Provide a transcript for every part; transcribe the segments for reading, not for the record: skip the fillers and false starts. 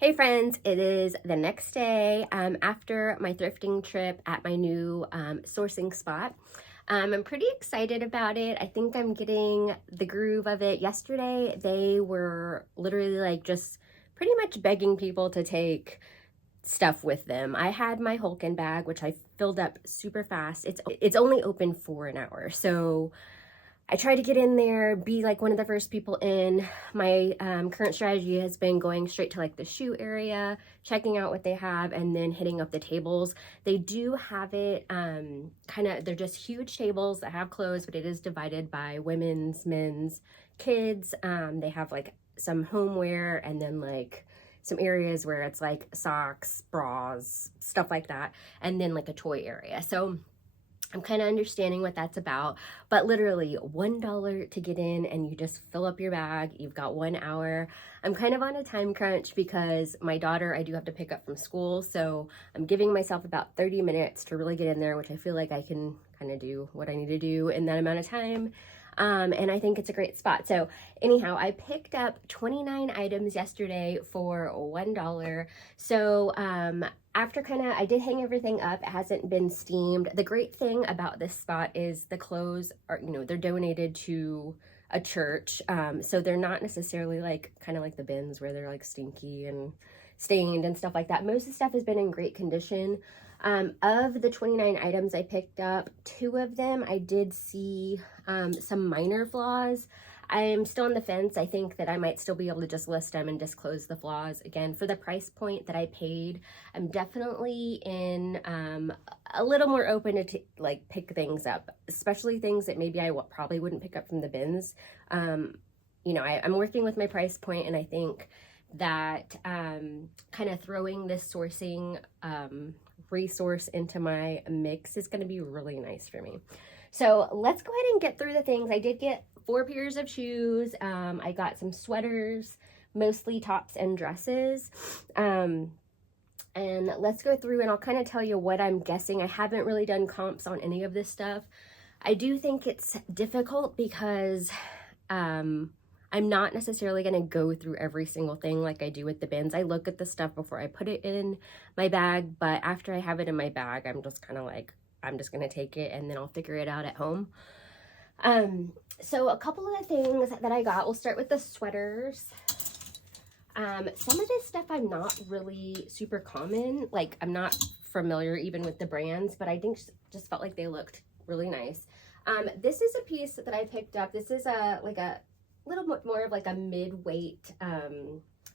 Hey friends, it is the next day after my thrifting trip at my new sourcing spot. I'm pretty excited about it. I think I'm getting the groove of it. Yesterday, they were literally like just pretty much begging people to take stuff with them. I had my Hulken bag, which I filled up super fast. It's only open for an hour, so I try to get in there, be like one of the first people in. My current strategy has been going straight to like the shoe area, checking out what they have, and then hitting up the tables. They do have it they're just huge tables that have clothes, but it is divided by women's, men's, kids. They have like some homeware and then like some areas where it's like socks, bras, stuff like that, and then like a toy area. So I'm kind of understanding what that's about, but literally $1 to get in and you just fill up your bag. You've got 1 hour. I'm kind of on a time crunch because my daughter, I do have to pick up from school. So I'm giving myself about 30 minutes to really get in there, which I feel like I can kind of do what I need to do in that amount of time. And I think it's a great spot. So anyhow, I picked up 29 items yesterday for $1. So after I did hang everything up. It hasn't been steamed. The great thing about this spot is the clothes are, they're donated to a church. So they're not necessarily like kind of like the bins where they're like stinky and stained and stuff like that. Most of the stuff has been in great condition. Of the 29 items I picked up, 2 of them I did see some minor flaws. I'm still on the fence. I think that I might still be able to just list them and disclose the flaws. Again, for the price point that I paid, I'm definitely in a little more open to like pick things up, especially things that maybe I probably wouldn't pick up from the bins. I'm working with my price point, and I think that kind of throwing this sourcing resource into my mix is going to be really nice for me. So let's go ahead and get through the things. I did get 4 pairs of shoes. I got some sweaters, mostly tops and dresses. And let's go through and I'll kind of tell you what I'm guessing. I haven't really done comps on any of this stuff. I do think it's difficult because I'm not necessarily going to go through every single thing like I do with the bins. I look at the stuff before I put it in my bag, but after I have it in my bag, I'm just kind of like, I'm just going to take it and then I'll figure it out at home. So a couple of the things that I got, we'll start with the sweaters. Some of this stuff I'm not really super common, like I'm not familiar even with the brands, but I think just felt like they looked really nice. This is a piece that I picked up. This is a little bit more of like a mid-weight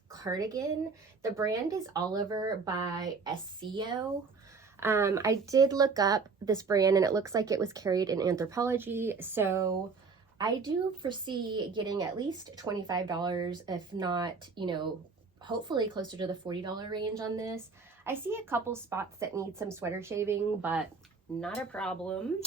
cardigan. The brand is Oliver by SCO. I did look up this brand and it looks like it was carried in Anthropologie, so I do foresee getting at least $25, if not, hopefully closer to the $40 range on this. I see a couple spots that need some sweater shaving, but not a problem.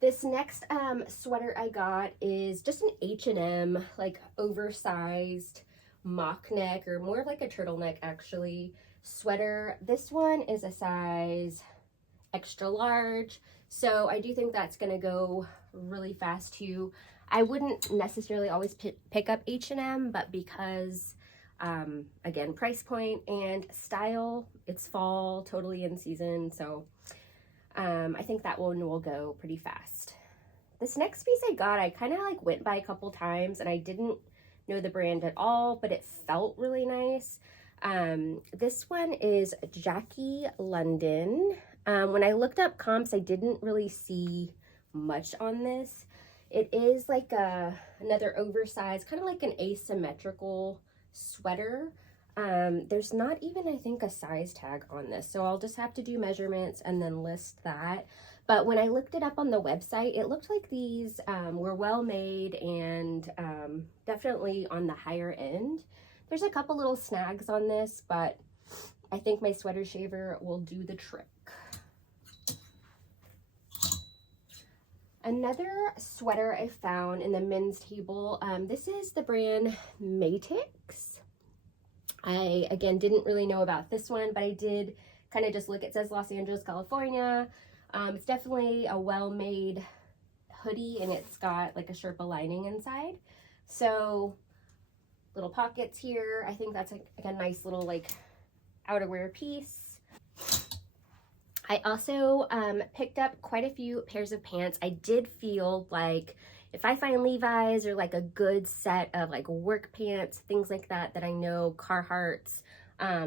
This next sweater I got is just an H&M, like oversized mock neck, or more of like a turtleneck actually, sweater. This one is a size extra large, so I do think that's gonna go really fast too. I wouldn't necessarily always pick up H&M, but because again, price point and style, it's fall, totally in season, so I think that one will go pretty fast. This next piece I got, I kind of like went by a couple times and I didn't know the brand at all, but it felt really nice. This one is Jackie London. When I looked up comps, I didn't really see much on this. It is like another oversized, kind of like an asymmetrical sweater. There's not even, I think, a size tag on this, so I'll just have to do measurements and then list that. But when I looked it up on the website, it looked like these were well made and definitely on the higher end. There's a couple little snags on this, but I think my sweater shaver will do the trick. Another sweater I found in the men's table, this is the brand Matix. I, again, didn't really know about this one, but I did kind of just look. It says Los Angeles, California. It's definitely a well-made hoodie, and it's got like a Sherpa lining inside. So little pockets here. I think that's like a nice little like outerwear piece. I also picked up quite a few pairs of pants. I did feel like if I find Levi's or like a good set of like work pants, things like that, that I know Carhartts,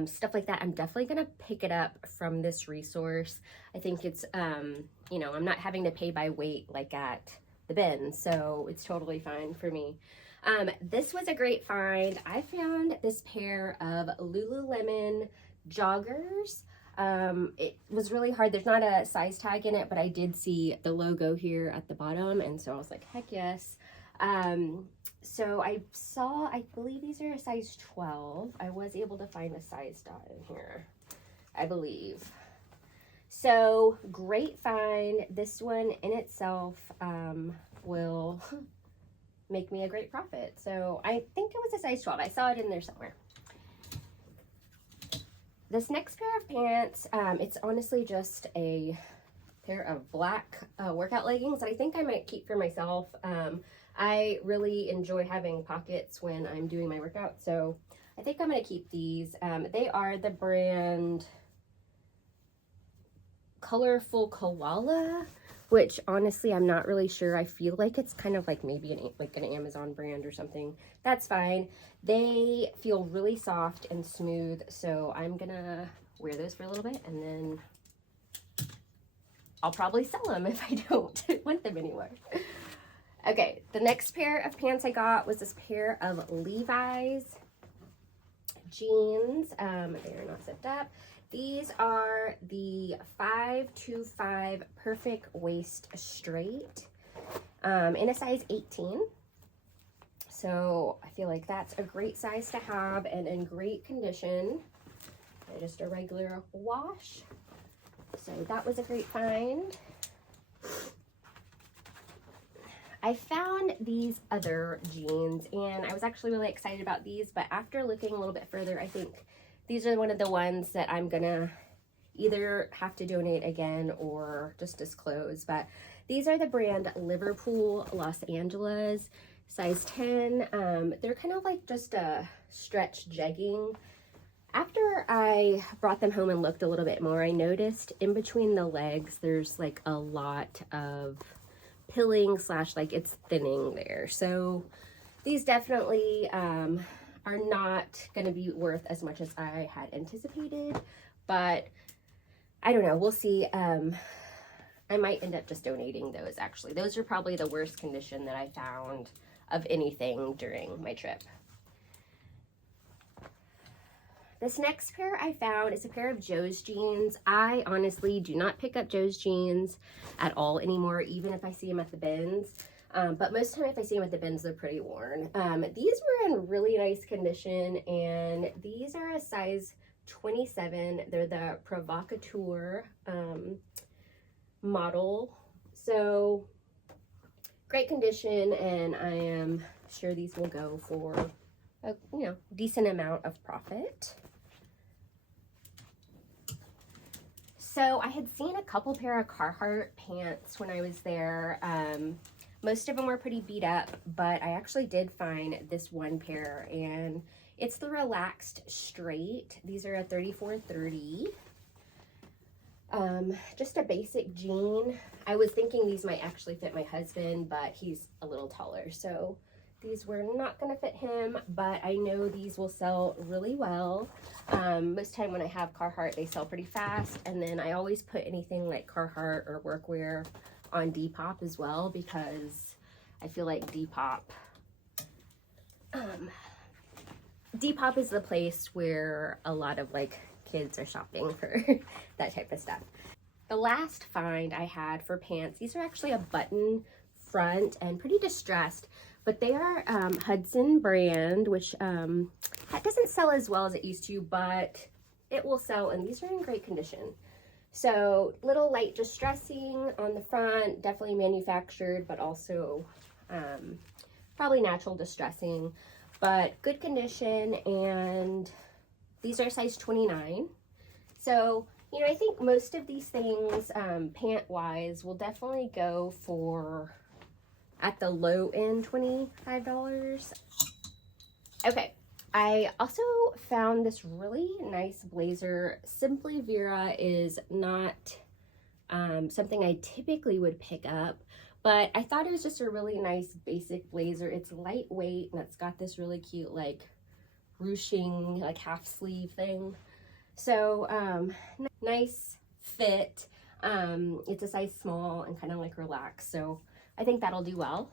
stuff like that, I'm definitely gonna pick it up from this resource. I think it's, you know, I'm not having to pay by weight like at the bin, so it's totally fine for me. This was a great find. I found this pair of Lululemon joggers. It was really hard. There's not a size tag in it, but I did see the logo here at the bottom, and so I was like, heck yes. So I saw, I believe these are a size 12. I was able to find a size dot in here, I believe. So great find. This one in itself will make me a great profit. So I think it was a size 12. I saw it in there somewhere. This next pair of pants, it's honestly just a pair of black workout leggings that I think I might keep for myself. I really enjoy having pockets when I'm doing my workout, so I think I'm going to keep these. They are the brand Colorful Koala, which honestly I'm not really sure. I feel like it's kind of like maybe an Amazon brand or something. That's fine. They feel really soft and smooth, so I'm gonna wear those for a little bit and then I'll probably sell them if I don't want them anymore. Okay, the next pair of pants I got was this pair of Levi's jeans. They are not zipped up. These are the 525 perfect waist straight in a size 18. So I feel like that's a great size to have and in great condition. They're just a regular wash. So that was a great find. I found these other jeans and I was actually really excited about these, but after looking a little bit further, I think these are one of the ones that I'm gonna either have to donate again or just disclose. But these are the brand Liverpool Los Angeles, size 10. They're kind of like just a stretch jegging. After I brought them home and looked a little bit more, I noticed in between the legs there's like a lot of pilling / like it's thinning there. So these definitely are not going to be worth as much as I had anticipated, but I don't know, we'll see. I might end up just donating those. Actually, those are probably the worst condition that I found of anything during my trip. This next pair I found is a pair of Joe's jeans. I honestly do not pick up Joe's jeans at all anymore, even if I see them at the bins. But most of the time if I see them at the bins, they're pretty worn. These were in really nice condition, and these are a size 27. They're the Provocateur model. So great condition, and I am sure these will go for a decent amount of profit. So I had seen a couple pair of Carhartt pants when I was there. Most of them were pretty beat up, but I actually did find this one pair, and it's the Relaxed Straight. These are a 34-30. Just a basic jean. I was thinking these might actually fit my husband, but he's a little taller, so these were not going to fit him, but I know these will sell really well. Most time when I have Carhartt, they sell pretty fast, and then I always put anything like Carhartt or workwear on Depop as well, because I feel like Depop is the place where a lot of like kids are shopping for that type of stuff. The last find I had for pants, these are actually a button front and pretty distressed, but they are Hudson brand, which that doesn't sell as well as it used to, but it will sell, and these are in great condition. So little light distressing on the front, definitely manufactured, but also probably natural distressing, but good condition, and these are size 29. So, I think most of these things, pant-wise, will definitely go for, at the low end, $25. Okay, I also found this really nice blazer. Simply Vera is not something I typically would pick up, but I thought it was just a really nice basic blazer. It's lightweight and it's got this really cute like ruching like half sleeve thing. So nice fit. It's a size small and kind of like relaxed, so I think that'll do well.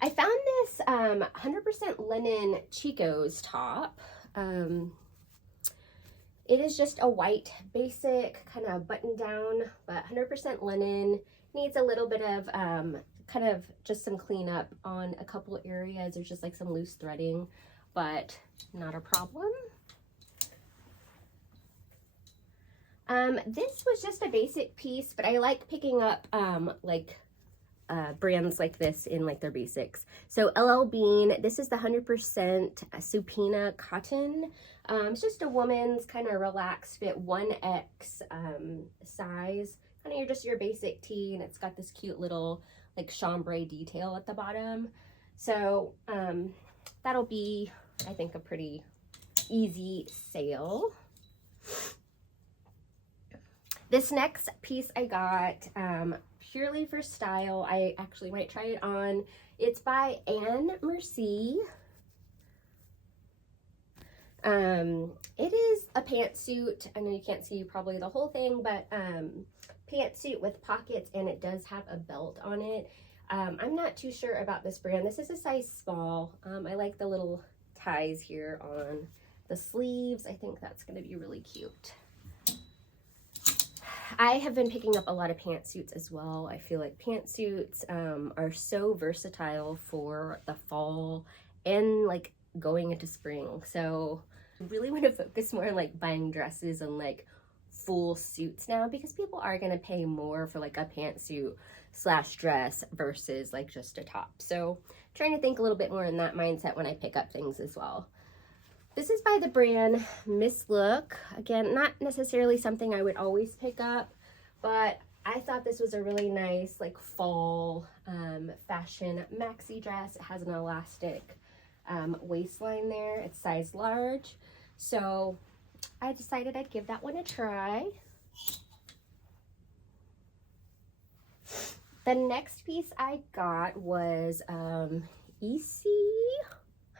I found this 100% linen Chico's top. It is just a white basic kind of button down, but 100% linen. Needs a little bit of kind of just some cleanup on a couple areas. There's just like some loose threading, but not a problem. This was just a basic piece, but I like picking up brands like this in like their basics. So LL Bean, this is the 100% Supina cotton. It's just a woman's kind of relaxed fit 1X size. Kind of your basic tee, and it's got this cute little like chambray detail at the bottom. So that'll be, I think, a pretty easy sale. This next piece I got purely for style. I actually might try it on. It's by Anne Mercy. It is a pantsuit. I know you can't see probably the whole thing, but pantsuit with pockets, and it does have a belt on it. I'm not too sure about this brand. This is a size small. I like the little ties here on the sleeves. I think that's going to be really cute. I have been picking up a lot of pantsuits as well. I feel like pantsuits are so versatile for the fall and like going into spring. So I really want to focus more on like buying dresses and like full suits now, because people are going to pay more for like a pantsuit slash dress versus like just a top. So trying to think a little bit more in that mindset when I pick up things as well. This is by the brand Miss Look. Again, not necessarily something I would always pick up, but I thought this was a really nice like fall fashion maxi dress. It has an elastic waistline there. It's size large. So I decided I'd give that one a try. The next piece I got was EC.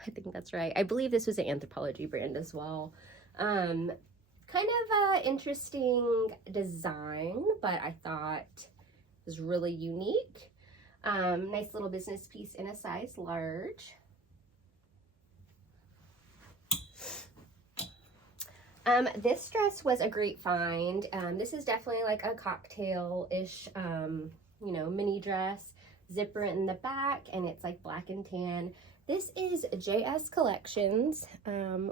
I think that's right. I believe this was an Anthropologie brand as well. Kind of a interesting design, but I thought it was really unique. Nice little business piece in a size large. This dress was a great find. This is definitely like a cocktail-ish, you know, mini dress. Zipper in the back, and it's like black and tan. This is JS Collections,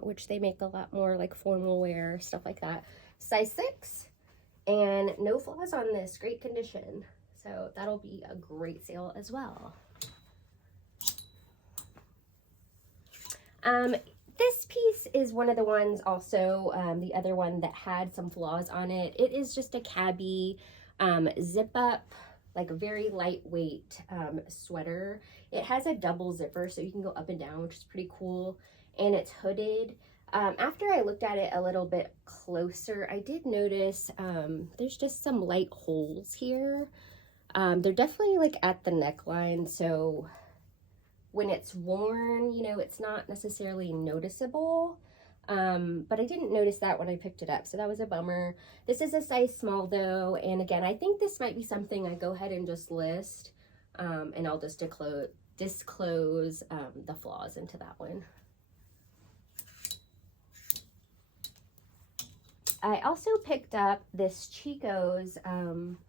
which they make a lot more like formal wear, stuff like that. Size 6, and no flaws on this, great condition. So that'll be a great sale as well. This piece is one of the ones also, the other one that had some flaws on it. It is just a cabbie zip up, like a very lightweight sweater. It has a double zipper, so you can go up and down, which is pretty cool, and it's hooded. After I looked at it a little bit closer, I did notice there's just some light holes here. They're definitely like at the neckline, so when it's worn, you know, it's not necessarily noticeable. But I didn't notice that when I picked it up, so that was a bummer. This is a size small though, and again, I think this might be something I go ahead and just list, and I'll just disclose the flaws into that one. I also picked up this Chico's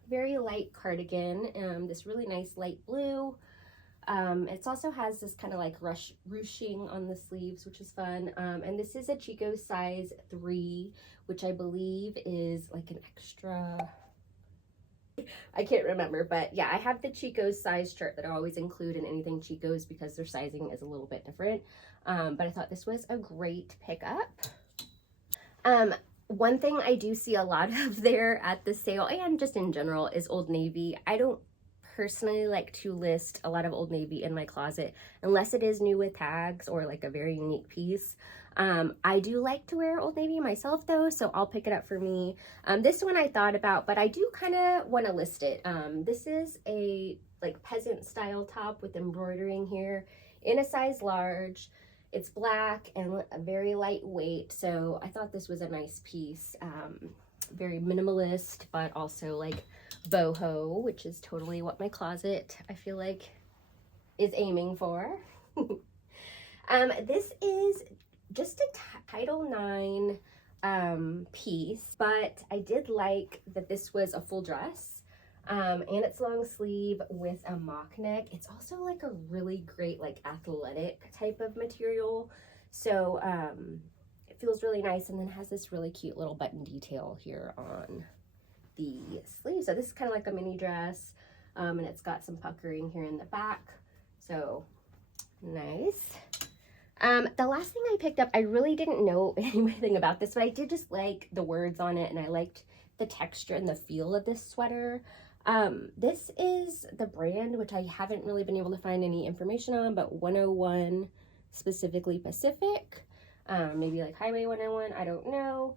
very light cardigan, this really nice light blue. It also has this kind of like ruching on the sleeves, which is fun. And this is a Chico size 3, which I believe is like an extra, I can't remember, but yeah, I have the Chico's size chart that I always include in anything Chico's because their sizing is a little bit different. But I thought this was a great pickup. One thing I do see a lot of there at the sale and just in general is Old Navy. I don't personally like to list a lot of Old Navy in my closet, unless it is new with tags or like a very unique piece. I do like to wear Old Navy myself though, so I'll pick it up for me. This one I thought about, but I do kind of want to list it. This is a like peasant style top with embroidering here in a size large. It's black and very lightweight, so I thought this was a nice piece. Very minimalist, but also like boho, which is totally what my closet, I feel like, is aiming for. This is just a Title IX piece, but I did like that this was a full dress. And it's long sleeve with a mock neck. It's also like a really great like athletic type of material. So it feels really nice, and then has this really cute little button detail here on the sleeve. So this is kind of like a mini dress, and it's got some puckering here in the back. So nice. The last thing I picked up, I really didn't know anything about this, but I did just like the words on it, and I liked the texture and the feel of this sweater. This is the brand, which I haven't really been able to find any information on, but 101 specifically Pacific, maybe like Highway 101, I don't know.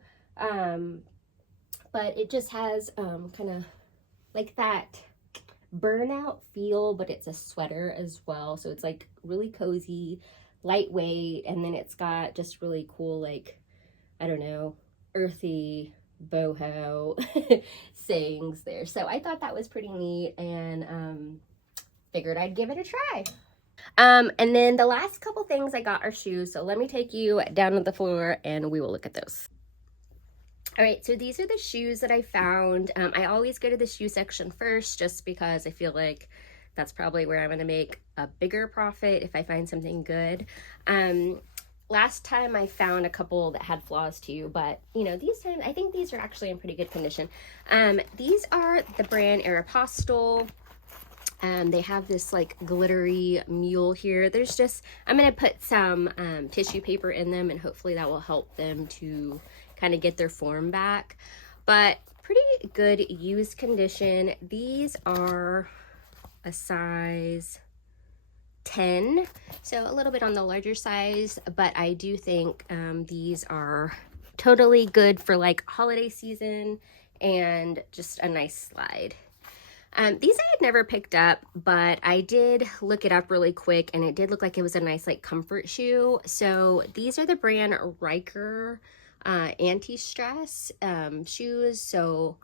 But it just has kind of like that burnout feel, but it's a sweater as well. So it's like really cozy, lightweight, and then it's got just really cool, like, I don't know, earthy boho sayings there. So I thought that was pretty neat, and figured I'd give it a try. And then the last couple things I got are shoes. So let me take you down to the floor and we will look at those. All right, so these are the shoes that I found. I always go to the shoe section first, just because I feel like that's probably where I'm going to make a bigger profit if I find something good. Last time I found a couple that had flaws too, but you know, these times I think these are actually in pretty good condition. These are the brand Aeropostale. They have this like glittery mule here. There's just, I'm going to put some tissue paper in them, and hopefully that will help them to kind of get their form back. But pretty good used condition. These are a size 10, so a little bit on the larger size, but I do think these are totally good for like holiday season and just a nice slide. These I had never picked up, but I did look it up really quick, and it did look like it was a nice like comfort shoe. So these are the brand Riker anti-stress shoes. So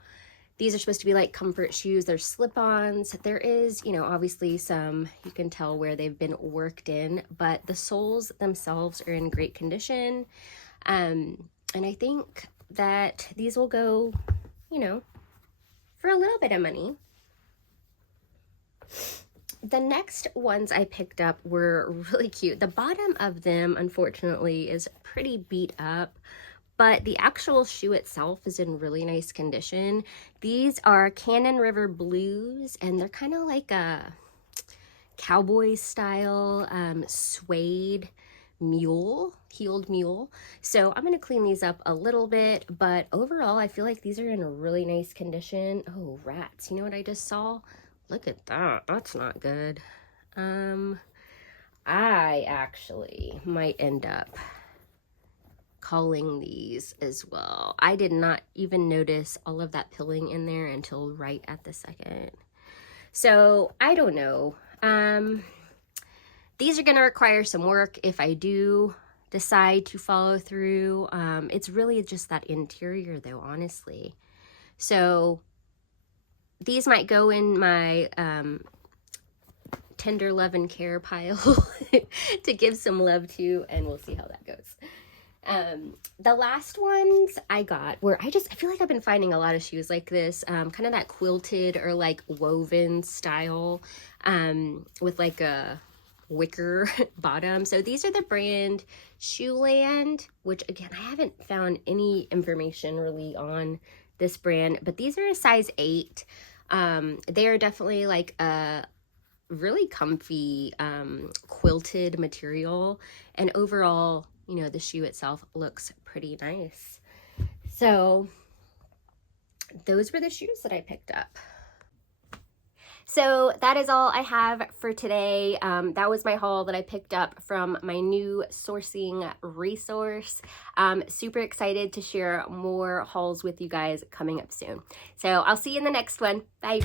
these are supposed to be like comfort shoes. They're slip-ons. There is, you know, obviously some, you can tell where they've been worked in, but the soles themselves are in great condition. And I think that these will go, you know, for a little bit of money. The next ones I picked up were really cute. The bottom of them, unfortunately, is pretty beat up, but the actual shoe itself is in really nice condition. These are Cannon River Blues, and they're kind of like a cowboy style suede mule, heeled mule. So I'm going to clean these up a little bit, but overall I feel like these are in a really nice condition. Oh, rats. You know what I just saw? Look at that. That's not good. I actually might end up calling these as well. I did not even notice all of that pilling in there until right at the second. So I don't know. These are going to require some work if I do decide to follow through. It's really just that interior though, honestly. So these might go in my tender love and care pile to give some love to, and we'll see how that goes. The last ones I got were, I feel like I've been finding a lot of shoes like this, kind of that quilted or like woven style, with like a wicker bottom. So these are the brand Shoeland, which again, I haven't found any information really on this brand, but these are a size 8. They are definitely like a really comfy, quilted material, and overall, you know, the shoe itself looks pretty nice. So those were the shoes that I picked up. So that is all I have for today. That was my haul that I picked up from my new sourcing resource. Super excited to share more hauls with you guys coming up soon. So I'll see you in the next one. Bye.